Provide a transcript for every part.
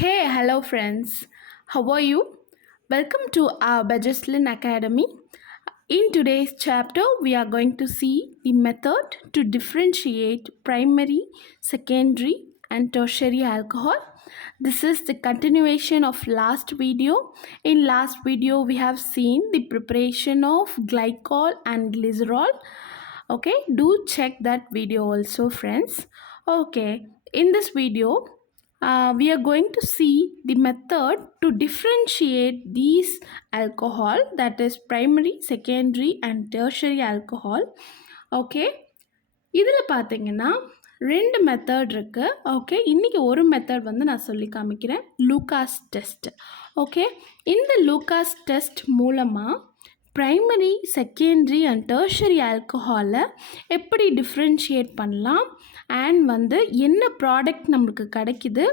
Hey, hello friends. How are you? Welcome to our Bejeslin Academy. In today's chapter, we are going to see the method to differentiate primary, secondary, and tertiary alcohol. This is the continuation of last video. In last video, we have seen the preparation of glycol and glycerol. Okay, do check that video also, friends. Okay, in this video, we are going to see the method to differentiate these alcohol, that is primary, secondary and tertiary alcohol. Okay, இதில் பார்த்தீங்கன்னா ரெண்டு method இருக்குது. Okay, இன்றைக்கி ஒரு method வந்து நான் சொல்லி காமிக்கிறேன், லூகாஸ் டெஸ்ட். ஓகே, இந்த லூகாஸ் டெஸ்ட் மூலமாக ப்ரைமரி, செகண்டரி அண்ட் டெர்ஷரி ஆல்கஹாலை எப்படி டிஃப்ரென்ஷியேட் பண்ணலாம் அண்ட் வந்து என்ன ப்ராடக்ட் நம்மளுக்கு கிடைக்குது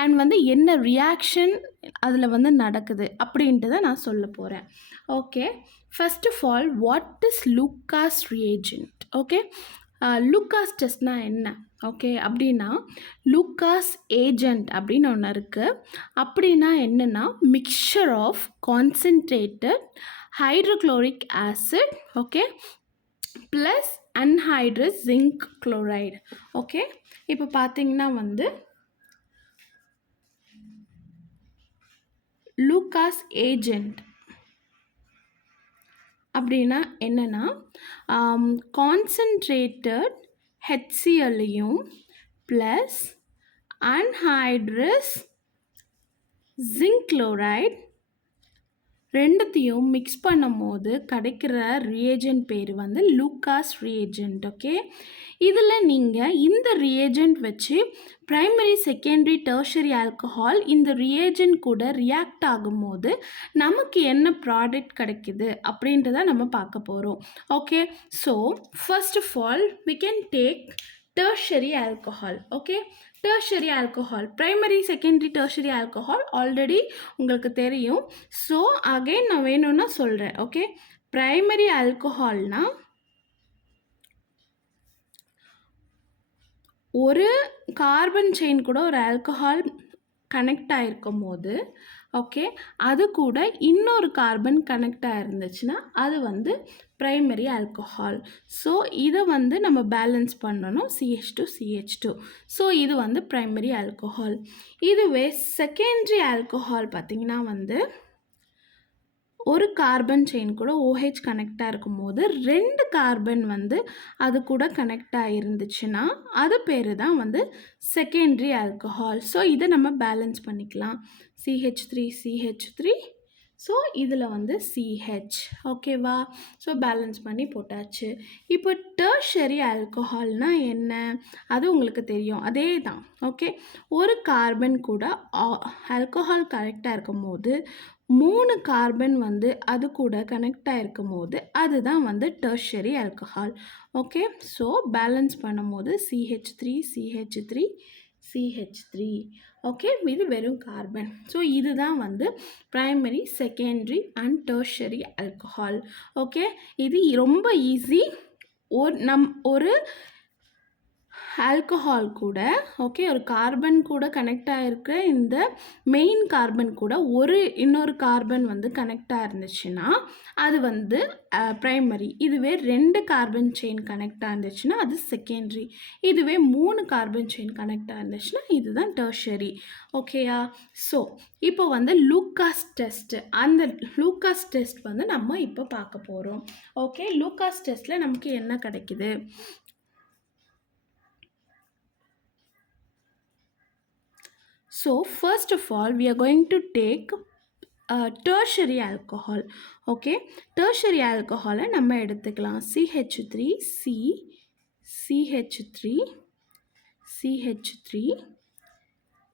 அண்ட் வந்து என்ன ரியாக்ஷன் அதில் வந்து நடக்குது அப்படின்ட்டு தான் நான் சொல்ல போகிறேன். Okay, first of all, what is Lucas reagent? Okay, Lucas டெஸ்ட்னா என்ன? ஓகே, அப்படின்னா லூகாஸ் ஏஜென்ட் அப்படின்னு ஒன்று இருக்குது. அப்படின்னா என்னென்னா mixture of concentrated hydrochloric acid, okay, plus anhydrous zinc chloride. Okay, இப்போ பார்த்தீங்கன்னா வந்து லூகாஸ் ஏஜென்ட் அப்படின்னா என்னென்னா கான்சன்ட்ரேட்டட் ஹெச்சிஎல்லையும் ப்ளஸ் அன்ஹைட்ரஸ் ஜிங்க் குளோரைட் ரெண்டுத்தையும் மிக்ஸ் பண்ணும் போது கிடைக்கிற ரியேஜென்ட் பேர் வந்து லூகாஸ் ரியேஜென்ட். ஓகே, இதில் நீங்கள் இந்த ரியேஜென்ட் வச்சு ப்ரைமரி, செகண்டரி, டெர்ஷரி ஆல்கஹால் இந்த ரியேஜென்ட் கூட ரியாக்ட் ஆகும்போது நமக்கு என்ன ப்ராடக்ட் கிடைக்குது அப்படின்றத நம்ம பார்க்க போகிறோம். Okay, so first of all we can take tertiary alcohol. ஓகே, tertiary alcohol, primary, secondary, tertiary alcohol already உங்களுக்கு தெரியும். ஸோ அகைன் நான் வேணும்னா சொல்கிறேன். ஓகே, primary alcoholனா ஒரு கார்பன் செயின் கூட ஒரு ஆல்கஹால் கனெக்ட் ஆகிருக்கும் போது, ஓகே, அது கூட இன்னொரு கார்பன் கனெக்ட் ஆகிருந்துச்சுன்னா அது வந்து ப்ரைமரி ஆல்கஹால். ஸோ இதை வந்து நம்ம பேலன்ஸ் பண்ணணும், CH2 CH2. ஸோ இது வந்து ப்ரைமரி ஆல்கஹால். இதுவே செகண்டரி ஆல்கஹால் பார்த்திங்கன்னா வந்து ஒரு கார்பன் செயின் கூட OH கனெக்டாக இருக்கும் போது ரெண்டு கார்பன் வந்து அது கூட கனெக்ட் ஆகிருந்துச்சுன்னா அது பேர் தான் வந்து செகண்டரி ஆல்கஹால். ஸோ இதை நம்ம பேலன்ஸ் பண்ணிக்கலாம், CH3 CH3. ஸோ இதில் வந்து CH. ஓகேவா? ஸோ பேலன்ஸ் பண்ணி போட்டாச்சு. இப்போ டெர்ஷரி ஆல்கஹால்னால் என்ன? அது உங்களுக்கு தெரியும், அதே தான். ஓகே, ஒரு கார்பன் கூட ஆல்கஹால் கனெக்டாக இருக்கும் போது 3 கார்பன் வந்து அது கூட கனெக்ட் ஆகிருக்கும் போது அதுதான் வந்து tertiary alcohol. Okay, so balance பண்ணும்போது CH3 CH3 CH3. ஓகே, இது வெறும் கார்பன். ஸோ இதுதான் வந்து primary, secondary and tertiary alcohol. Okay, இது ரொம்ப ஈஸி. ஒரு ஆல்கஹால் கூட, ஓகே, ஒரு கார்பன் கூட கனெக்ட் ஆகிருக்க இந்த மெயின் கார்பன் கூட ஒரு இன்னொரு கார்பன் வந்து கனெக்ட் ஆகிருந்துச்சுன்னா அது வந்து ப்ரைமரி. இதுவே 2 கார்பன் செயின் கனெக்ட் ஆகிருந்துச்சுன்னா அது செகண்டரி. இதுவே 3 கார்பன் செயின் கனெக்ட் ஆகிருந்துச்சுன்னா இதுதான் டெர்ஷரி. ஓகேயா? ஸோ இப்போ வந்து லூகாஸ் டெஸ்ட், அந்த லூகாஸ் டெஸ்ட் வந்து நம்ம இப்போ பார்க்க போகிறோம். ஓகே, லூகாஸ் டெஸ்ட்டில் நமக்கு என்ன கிடைக்குது? So first of all, we are going to take tertiary alcohol. Okay, tertiary alcohol நம்ம எடுத்துக்கலாம் CH3 C CH3 CH3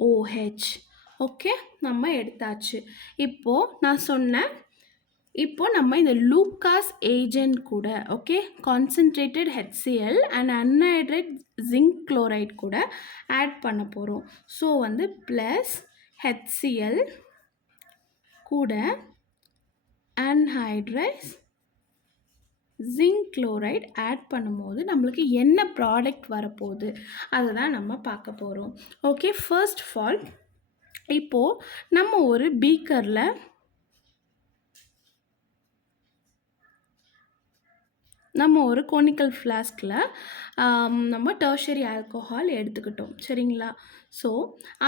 OH. Okay, நம்ம எடுத்தாச்சு. இப்போது நான் சொன்னேன், இப்போ நம்ம இந்த லூகாஸ் ஏஜென்ட் கூட, okay, concentrated HCl and anhydrate zinc chloride கூட ஆட் பண்ண போகிறோம். ஸோ வந்து ப்ளஸ் HCl கூட அன்ஹைட்ரஸ் ஜிங்க் குளோரைட் ஆட் பண்ணும்போது நம்மளுக்கு என்ன ப்ராடக்ட் வரப்போகுது அதை தான் நம்ம பார்க்க போகிறோம். ஓகே, ஃபர்ஸ்ட் ஆஃப் ஆல் இப்போது நம்ம ஒரு பீக்கரில் நம்ம ஒரு கோனிக்கல் ஃப்ளாஸ்கில் நம்ம டெர்ஷரி ஆல்கஹால் எடுத்துக்கிட்டோம் சரிங்களா. ஸோ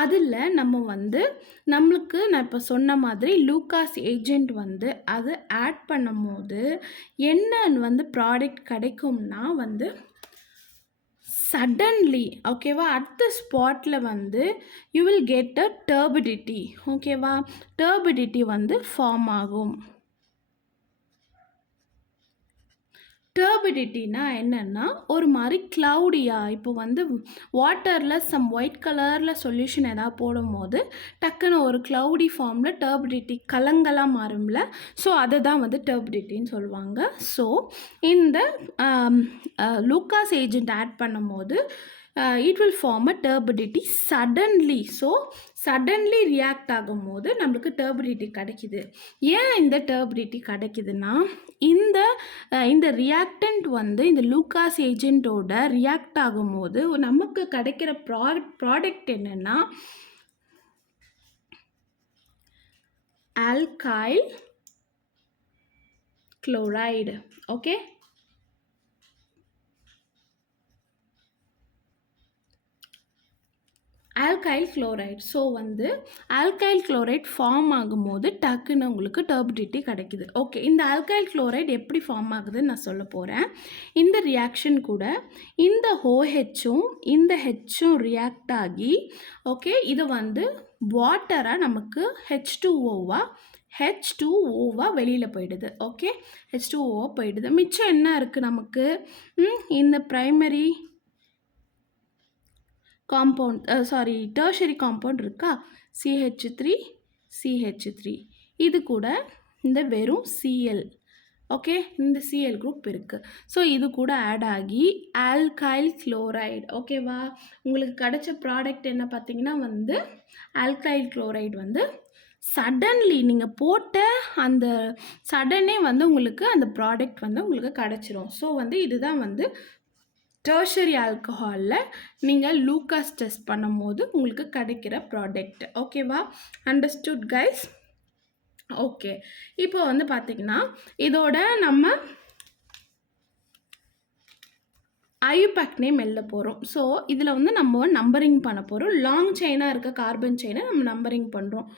அதில் நம்ம வந்து நம்மளுக்கு நான் இப்போ சொன்ன மாதிரி லூகாஸ் ஏஜெண்ட் வந்து அது ஆட் பண்ணும் போது என்ன வந்து ப்ராடக்ட் கிடைக்கும்னா வந்து சடன்லி ஓகேவா அட் த ஸ்பாட்டில் வந்து you will get a turbidity ஓகேவா. டர்பிடிட்டி வந்து ஃபார்ம் ஆகும். டர்பிடிட்டினா என்னென்னா ஒரு மாதிரி க்ளவுடியாக இப்போ வந்து வாட்டரில் சம் ஒயிட் கலரில் சொல்யூஷன் எதாவது போடும் போது டக்குன்னு ஒரு க்ளவுடி ஃபார்மில் டர்பிடிட்டி கலங்கலாக மாறும்ல. ஸோ அதை தான் வந்து டர்பிடிட்டின்னு சொல்லுவாங்க. ஸோ இந்த லூகாஸ் ஏஜெண்ட் ஆட் பண்ணும் போது it will form a turbidity suddenly. So suddenly react ஆகும் போது நம்மளுக்கு டர்பிடிட்டி கிடைக்கிது. ஏன் இந்த டர்பிடிட்டி கிடைக்குதுன்னா இந்த ரியாக்டன்ட் வந்து இந்த லூகாஸ் ஏஜென்ட்டோட ரியாக்ட் ஆகும்போது நமக்கு கிடைக்கிற ப்ராடக்ட் என்னென்னா alkyl chloride. Okay, alkyl chloride. So வந்து ஆல்கைல் குளோரைட் ஃபார்ம் ஆகும்போது டக்குன்னு உங்களுக்கு டர்பிடிட்டி கிடைக்குது. ஓகே, இந்த ஆல்கைல் குளோரைட் எப்படி ஃபார்ம் ஆகுதுன்னு நான் சொல்ல போகிறேன். இந்த ரியாக்ஷன் கூட இந்த OHும் இந்த Hும் ரியாக்ட் ஆகி ஓகே இதை வந்து வாட்டராக நமக்கு H2Oவாக வெளியில் போயிடுது. ஓகே, H2Oவாக போயிடுது. மிச்சம் என்ன இருக்குது நமக்கு இந்த ப்ரைமரி காம்பவுண்ட் டெர்ஷரி காம்பவுண்ட் இருக்கா CH3 இது கூட இந்த வெறும் Cl. ஓகே, இந்த Cl குரூப் இருக்குது. ஸோ இது கூட ஆட் ஆகி ஆல்கைல் குளோரைடு. ஓகேவா, உங்களுக்கு கிடைச்ச ப்ராடக்ட் என்ன பார்த்தீங்கன்னா வந்து ஆல்கைல் குளோரைடு வந்து சடன்லி நீங்கள் போட்ட அந்த சடனே வந்து உங்களுக்கு அந்த ப்ராடக்ட் வந்து உங்களுக்கு கிடச்சிரும். ஸோ வந்து இதுதான் வந்து டெர்ஷரி ஆல்கஹாலில் நீங்கள் லூகாஸ் டெஸ்ட் பண்ணும் போது உங்களுக்கு கிடைக்கிற ப்ராடக்ட். ஓகேவா, அண்டர்ஸ்டுட் கைஸ்? ஓகே, இப்போ வந்து பார்த்திங்கன்னா இதோட நம்ம ஐயூபேக் நேம் எழுத போகிறோம். ஸோ இதில் வந்து நம்ம நம்பரிங் பண்ண போகிறோம். லாங் செயினாக இருக்க கார்பன் செயினை நம்ம நம்பரிங் பண்ணுறோம்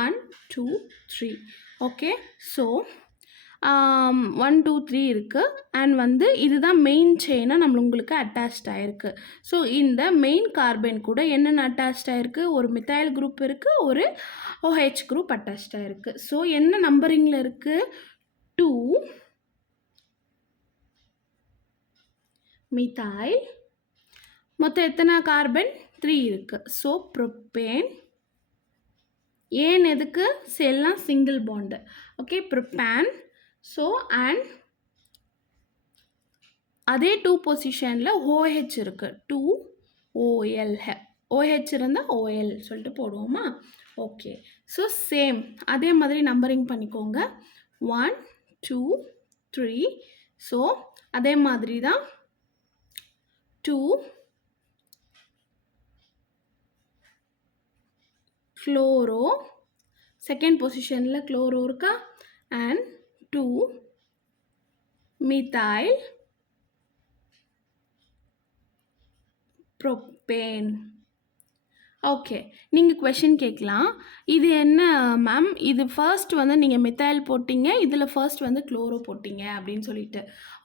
1 2 3. ஓகே, ஸோ 1 2 3 இருக்குது. அண்ட் வந்து இதுதான் மெயின் செயினாக உங்களுக்கு அட்டாச்ட் ஆகிருக்கு. ஸோ இந்த மெயின் கார்பன் கூட என்னென்ன அட்டாச்ட் ஆகிருக்கு, ஒரு மித்தைல் குரூப் இருக்குது, ஒரு OH குரூப் அட்டாச்ட் ஆகிருக்கு. ஸோ என்ன நம்பரிங்கில் இருக்குது 2 மித்தைல். மொத்தம் எத்தனை கார்பன் 3 இருக்குது. So propane. ஏன் எதுக்கு எல்லாம் single bond. Okay, propane. So and அதே 2 பொசிஷனில் OH இருக்குது 2OL. OH இருந்தால் OL சொல்லிட்டு போடுவோமா. ஓகே, ஸோ சேம் அதே மாதிரி நம்பரிங் பண்ணிக்கோங்க 1 2 3. ஸோ அதே மாதிரி தான் 2 ஃப்ளோரோ, செகண்ட் பொசிஷனில் குளோரோ இருக்கா, அண்ட் 2 மித்தைல் ப்ரோப்பேன். ஓகே, நீங்கள் கொஷின் கேட்கலாம், இது என்ன மேம், இது ஃபர்ஸ்ட் வந்து நீங்கள் மித்தைல் போட்டிங்க, இதில் ஃபர்ஸ்ட் வந்து குளோரோ போட்டிங்க அப்படின்னு சொல்லிட்டு.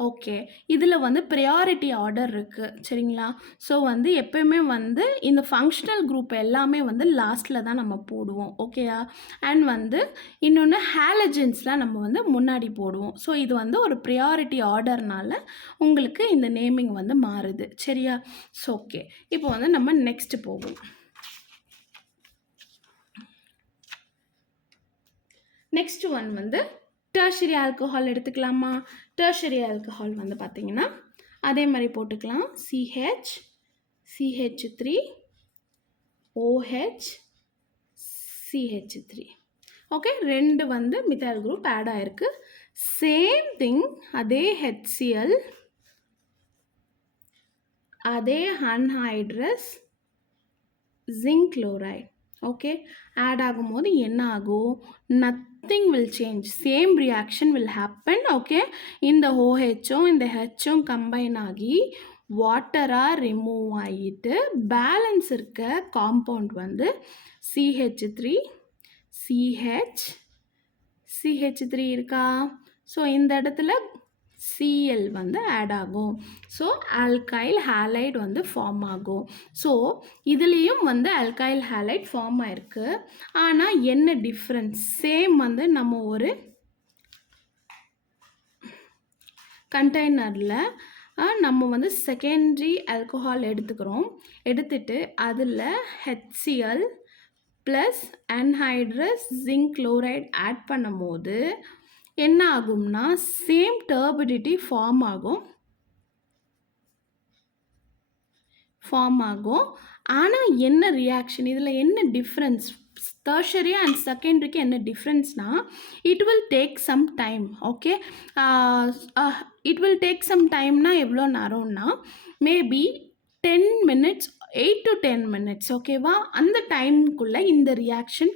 ஓகே, இதில் வந்து ப்ரையாரிட்டி ஆர்டர் இருக்குது சரிங்களா. ஸோ வந்து எப்போயுமே வந்து இந்த ஃபங்க்ஷனல் குரூப் எல்லாமே வந்து லாஸ்ட்டில் தான் நம்ம போடுவோம். ஓகேயா, அண்ட் வந்து இன்னொன்று ஹாலஜன்ஸ்லாம் நம்ம வந்து முன்னாடி போடுவோம். ஸோ இது வந்து ஒரு ப்ரையாரிட்டி ஆர்டர்னால உங்களுக்கு இந்த நேமிங் வந்து மாறுது சரியா. ஸோ ஓகே, இப்போ வந்து நம்ம நெக்ஸ்ட் போவோம். நெக்ஸ்ட் ஒன் வந்து டெர்ஷரி ஆல்கஹால் எடுத்துக்கலாமா. டெர்ஷரி ஆல்கஹால் வந்து பார்த்திங்கன்னா அதே மாதிரி போட்டுக்கலாம் CH3 OH CH3. ஓகே, ரெண்டு வந்து மித்தைல் குரூப் ஆட் ஆகிருக்கு. சேம் திங் அதே HCl, அதே anhydrous zinc chloride. Okay, add ஆகும்போது என்ன ஆகும்? Nothing will change, same reaction will happen. Okay, இந்த ஓஹெச்சும் இந்த ஹெச்சும் கம்பைன் ஆகி வாட்டராக ரிமூவ் ஆகிட்டு பேலன்ஸ் இருக்க காம்பவுண்ட் வந்து CH3 CH CH3 இருக்கா? ஸோ இந்த இடத்துல Cl வந்து ஆட் ஆகும். ஸோ ஆல்கைல் ஹேலைட் வந்து ஃபார்ம் ஆகும். ஸோ இதுலேயும் வந்து ஆல்கைல் ஹேலைட் ஃபார்ம் ஆயிருக்கு. ஆனால் என்ன டிஃப்ரென்ஸ்? சேம் வந்து நம்ம ஒரு கண்டெய்னரில் நம்ம வந்து செகண்டரி ஆல்கஹால் எடுத்துக்கிறோம். எடுத்துட்டு அதில் HCl plus anhydrous zinc chloride add பண்ணும்போது என்ன ஆகும்னா சேம் டர்பிடிட்டி ஃபார்ம் ஆகும். ஆனால் என்ன ரியாக்ஷன், இதில் என்ன டிஃப்ரென்ஸ்? டெர்ஷரி அண்ட் செகண்டரிக்கு என்ன டிஃப்ரென்ஸ்னா, it will take some time. Okay, it will take some டைம்னா எவ்வளோ நேரம்னா மேபி 10 மினிட்ஸ், 8 to 10 மினிட்ஸ். ஓகேவா? அந்த டைமுக்குள்ளே இந்த ரியாக்ஷன்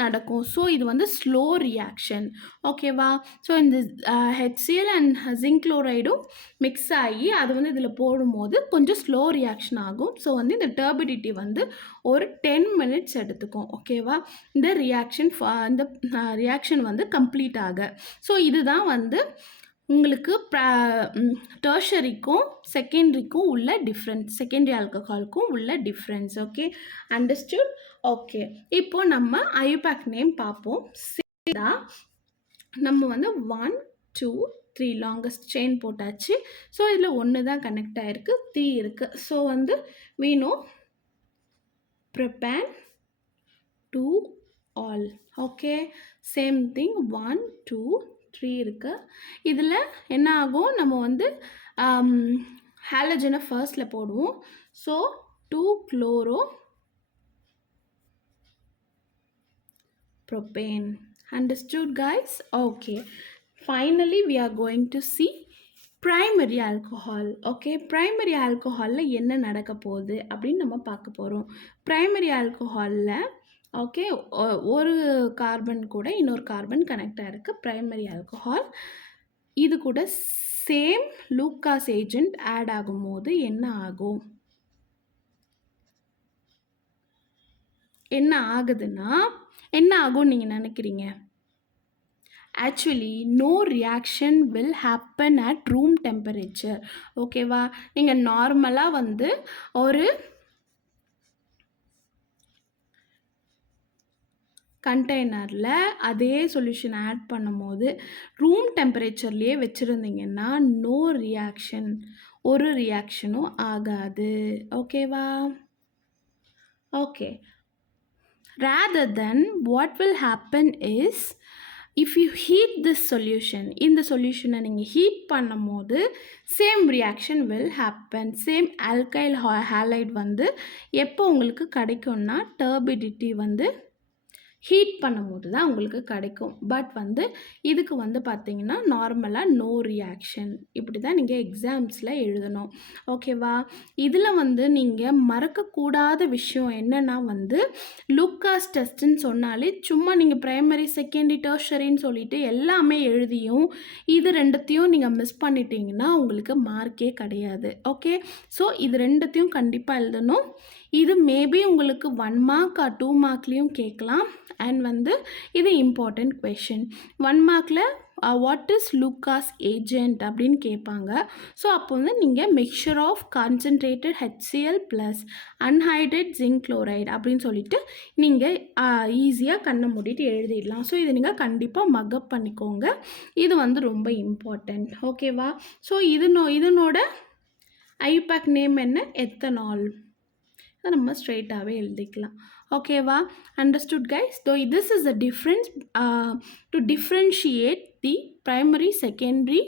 நடக்கும். ஸோ இது வந்து ஸ்லோ ரியாக்ஷன். ஓகேவா? ஸோ இந்த HCl அண்ட் ஜிங்க் குளோரைடும் மிக்ஸ் ஆகி அது வந்து இதில் போடும்போது கொஞ்சம் ஸ்லோ ரியாக்ஷன் ஆகும். ஸோ வந்து இந்த டர்பிடிட்டி வந்து ஒரு 10 மினிட்ஸ் எடுத்துக்கும். ஓகேவா? இந்த ரியாக்ஷன் வந்து கம்ப்ளீட் ஆக. ஸோ இதுதான் வந்து உங்களுக்கு டெர்ஷரிக்கும் செகண்டரிக்கும் உள்ள டிஃப்ரென்ஸ், செகண்டரி ஆல்கஹாலுக்கும் உள்ள டிஃப்ரென்ஸ். Okay, understood? ஓகே, இப்போ நம்ம ஐயூபேக் நேம் பார்ப்போம். நம்ம வந்து 1 2 3 லாங்கஸ்ட் செயின் போட்டாச்சு. ஸோ இதில் 1 தான் கனெக்ட் ஆகிருக்கு, 3 இருக்குது. ஸோ வந்து we know propan 2 all. Okay, same thing 1 2 3 இருக்குது. இதில் என்ன ஆகும்? நம்ம வந்து ஹாலஜனை ஃபர்ஸ்டில் போடுவோம். So 2 chloro propane. Understood guys? Okay, finally we are going to see primary alcohol. Okay, primary alcoholல என்ன நடக்க போகுது அப்படின்னு நம்ம பார்க்க போகிறோம். primary alcoholல ஓகே ஒரு கார்பன் கூட இன்னொரு கார்பன் கனெக்ட் ஆகிருக்கு, பிரைமரி ஆல்கஹால். இது கூட சேம் லூக்காஸ் ஏஜென்ட் ஆட் ஆகும்போது என்ன ஆகும்? என்ன ஆகுதுன்னா என்ன ஆகும் நீங்கள் நினைக்கிறீங்க? Actually no reaction will happen at room temperature. ஓகேவா? நீங்கள் நார்மலாக வந்து ஒரு கண்டெய்னரில் அதே சொல்யூஷன் ஆட் பண்ணும்போது ரூம் டெம்பரேச்சர்லேயே வச்சுருந்தீங்கன்னா நோ ரியாக்ஷன், ஒரு ரியாக்ஷனும் ஆகாது. ஓகேவா? Okay, rather than what will happen is if you heat this solution, இந்த சொல்யூஷனை நீங்கள் ஹீட் பண்ணும் போது same reaction will happen. Same alkyl halide வந்து எப்போ உங்களுக்கு கிடைக்கும்னா டர்பிடிட்டி வந்து ஹீட் பண்ணும்போது தான் உங்களுக்கு கிடைக்கும். பட் வந்து இதுக்கு வந்து பார்த்திங்கன்னா நார்மலாக நோ ரியாக்ஷன். இப்படி தான் நீங்கள் எக்ஸாம்ஸில் எழுதணும். ஓகேவா? இதில் வந்து நீங்கள் மறக்கக்கூடாத விஷயம் என்னென்னா வந்து லூக்காஸ் டெஸ்ட்டுன்னு சொன்னாலே சும்மா நீங்கள் ப்ரைமரி செகண்டரி டெர்ஷரின்னு சொல்லிட்டு எல்லாமே எழுதியும் இது ரெண்டுத்தையும் நீங்கள் மிஸ் பண்ணிட்டீங்கன்னா உங்களுக்கு மார்க்கே கிடையாது. ஓகே, ஸோ இது ரெண்டுத்தையும் கண்டிப்பாக எழுதணும். இது மேபி உங்களுக்கு 1 மார்க் ஆர் 2 மார்க்லேயும் கேட்கலாம். அண்ட் வந்து இது இம்பார்ட்டண்ட் கொஷின். 1 மார்க்கில் வாட் இஸ் லூக்காஸ் ஏஜென்ட் அப்படின்னு கேட்பாங்க. ஸோ அப்போ வந்து நீங்கள் mixture of concentrated HCl plus anhydrate zinc chloride அப்படின்னு சொல்லிட்டு நீங்கள் ஈஸியாக கண்ணை மூடிட்டு எழுதிடலாம். ஸோ இதை நீங்கள் கண்டிப்பாக மக்கப் பண்ணிக்கோங்க. இது வந்து ரொம்ப இம்பார்ட்டண்ட். ஓகேவா? ஸோ இதனோட ஐயூபேக் நேம் என்ன? எத்தனால். நம்ம ஸ்ட்ரெயிட்டாகவே எழுதிக்கலாம். ஓகேவா? Understood guys? So this is the difference to differentiate the primary, secondary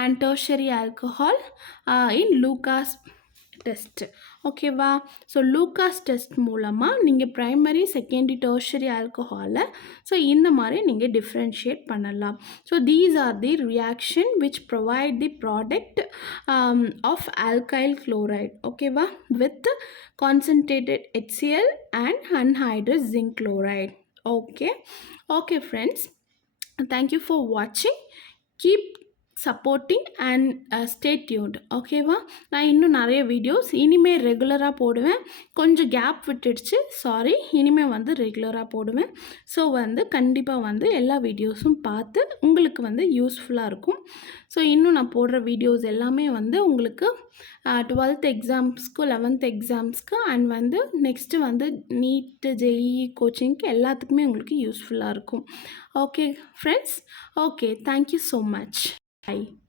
and tertiary alcohol in Lucas test. ஓகேவா? ஸோ லூகாஸ் டெஸ்ட் மூலமாக நீங்கள் ப்ரைமரி, செகண்டரி, டெர்ஷரி ஆல்கஹாலை ஸோ இந்த மாதிரி நீங்கள் டிஃப்ரென்ஷியேட் பண்ணலாம். So these are the reaction which provide the product of alkyl chloride. ஓகேவா? With concentrated HCl and anhydrous zinc chloride. Okay friends, thank you for watching. Keep supporting and stay tuned. ஓகேவா? நான் இன்னும் நிறைய videos இனிமேல் ரெகுலராக போடுவேன். கொஞ்சம் gap விட்டுடுச்சு, sorry. இனிமேல் வந்து ரெகுலராக போடுவேன். ஸோ வந்து கண்டிப்பாக வந்து எல்லா வீடியோஸும் பார்த்து உங்களுக்கு வந்து யூஸ்ஃபுல்லாக இருக்கும். ஸோ இன்னும் நான் போடுற வீடியோஸ் எல்லாமே வந்து உங்களுக்கு 12th எக்ஸாம்ஸ்க்கு, 11th எக்ஸாம்ஸ்க்கு அண்ட் வந்து நெக்ஸ்ட்டு வந்து நீட், ஜேஇ கோச்சிங்க்கு எல்லாத்துக்குமே உங்களுக்கு யூஸ்ஃபுல்லாக இருக்கும். Okay friends, okay, thank you so much. Bye.